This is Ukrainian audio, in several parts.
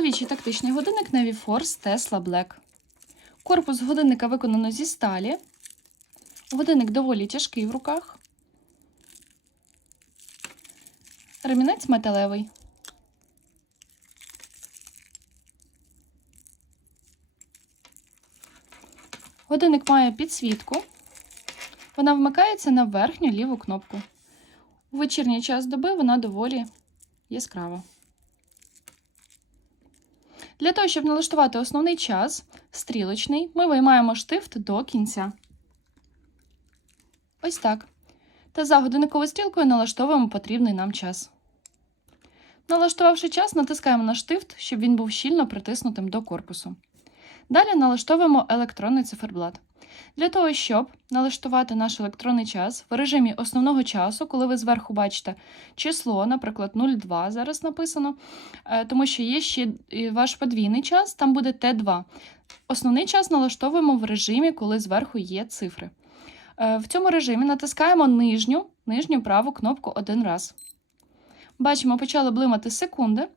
Чоловічий тактичний годинник Navy Force Tesla Black. Корпус годинника виконано зі сталі. Годинник доволі тяжкий в руках. Ремінець металевий. Годинник має підсвітку. Вона вмикається на верхню ліву кнопку. У вечірній час доби вона доволі яскрава. Для того, щоб налаштувати основний час, стрілочний, ми виймаємо штифт до кінця. Ось так. Та за годинниковою стрілкою налаштовуємо потрібний нам час. Налаштувавши час, натискаємо на штифт, щоб він був щільно притиснутим до корпусу. Далі налаштовуємо електронний циферблат. Для того, щоб налаштувати наш електронний час в режимі основного часу, коли ви зверху бачите число, наприклад, 02 зараз написано, е, тому що є ще ваш подвійний час, там буде Т2. Основний час налаштовуємо в режимі, коли зверху є цифри. Е, В цьому режимі натискаємо нижню, нижню праву кнопку один раз. Бачимо, почали блимати секунди.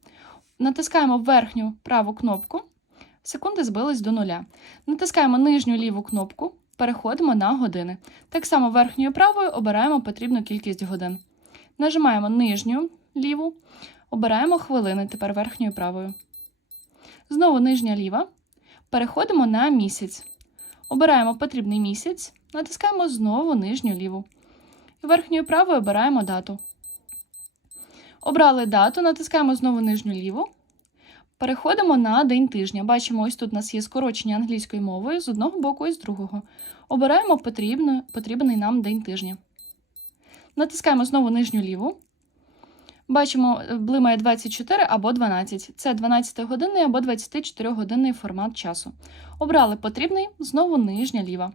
Натискаємо верхню праву кнопку. Секунди збились до нуля. Натискаємо нижню ліву кнопку, переходимо на години. Так само верхньою правою обираємо потрібну кількість годин. Нажимаємо нижню ліву, обираємо хвилини тепер верхньою правою. Знову нижня ліва. Переходимо на місяць. Обираємо потрібний місяць, натискаємо знову нижню ліву. Верхньою правою обираємо дату. Обрали дату, натискаємо знову нижню ліву. Переходимо на день тижня. Бачимо, ось тут у нас є скорочення англійською мовою з одного боку і з другого. Обираємо потрібно, потрібний нам день тижня. Натискаємо знову нижню ліву. Бачимо, блимає 24 або 12. Це 12-годинний або 24-годинний формат часу. Обрали потрібний, знову нижня ліва.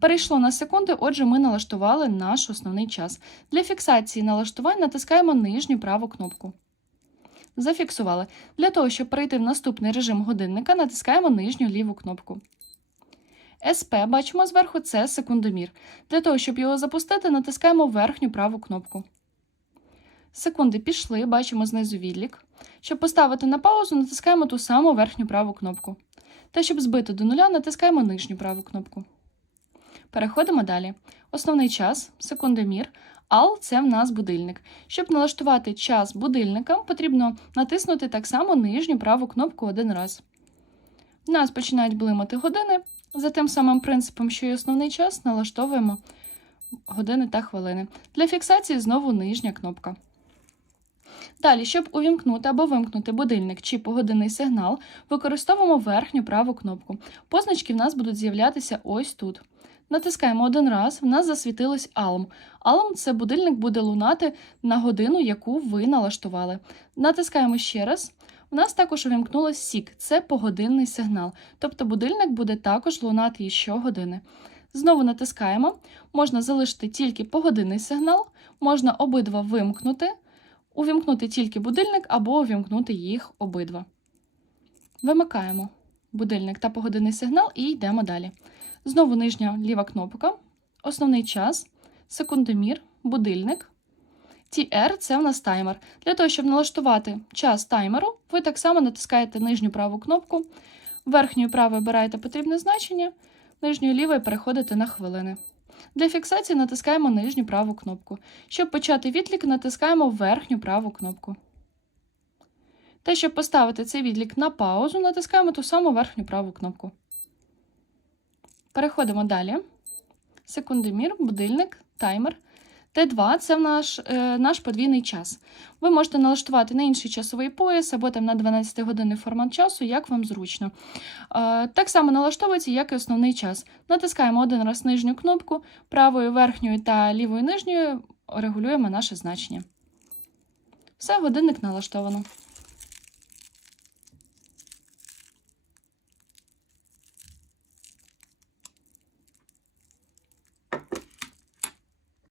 Перейшло на секунди, отже, ми налаштували наш основний час. Для фіксації налаштувань натискаємо нижню праву кнопку. Зафіксували. Для того, щоб перейти в наступний режим годинника, натискаємо нижню ліву кнопку. СП бачимо зверху це секундомір. Для того, щоб його запустити, натискаємо верхню праву кнопку. Секунди пішли, бачимо знизу відлік. Щоб поставити на паузу, натискаємо ту саму верхню праву кнопку. Та щоб збити до нуля, натискаємо нижню праву кнопку. Переходимо далі. Основний час, секундомір, ал це в нас будильник. Щоб налаштувати час будильника, потрібно натиснути так само нижню праву кнопку один раз. У нас починають блимати години. За тим самим принципом, що і основний час, налаштовуємо години та хвилини. Для фіксації знову нижня кнопка. Далі, щоб увімкнути або вимкнути будильник чи погодинний сигнал, використовуємо верхню праву кнопку. Позначки в нас будуть з'являтися ось тут. Натискаємо один раз, в нас засвітилось Alarm. Alarm – це будильник буде лунати на годину, яку ви налаштували. Натискаємо ще раз. У нас також увімкнулось Сік, це погодинний сигнал. Тобто будильник буде також лунати щогодини. Знову натискаємо. Можна залишити тільки погодинний сигнал, можна обидва вимкнути, увімкнути тільки будильник або увімкнути їх обидва. Вимикаємо будильник та погодинний сигнал і йдемо далі. Знову нижня ліва кнопка, основний час, секундомір, будильник. TR – це в нас таймер. Для того, щоб налаштувати час таймеру, ви так само натискаєте нижню праву кнопку, верхньою правою обираєте потрібне значення, нижньою лівою переходите на хвилини. Для фіксації натискаємо нижню праву кнопку. Щоб почати відлік, натискаємо верхню праву кнопку. Та щоб поставити цей відлік на паузу, натискаємо ту саму верхню праву кнопку. Переходимо далі. Секундомір, будильник, таймер. Т2 це наш, е, наш подвійний час. Ви можете налаштувати на інший часовий пояс або там на 12-годинний формат часу, як вам зручно. Е, так само налаштовується, як і основний час. Натискаємо один раз нижню кнопку, правою верхньою та лівою нижньою регулюємо наше значення. Все, годинник налаштовано.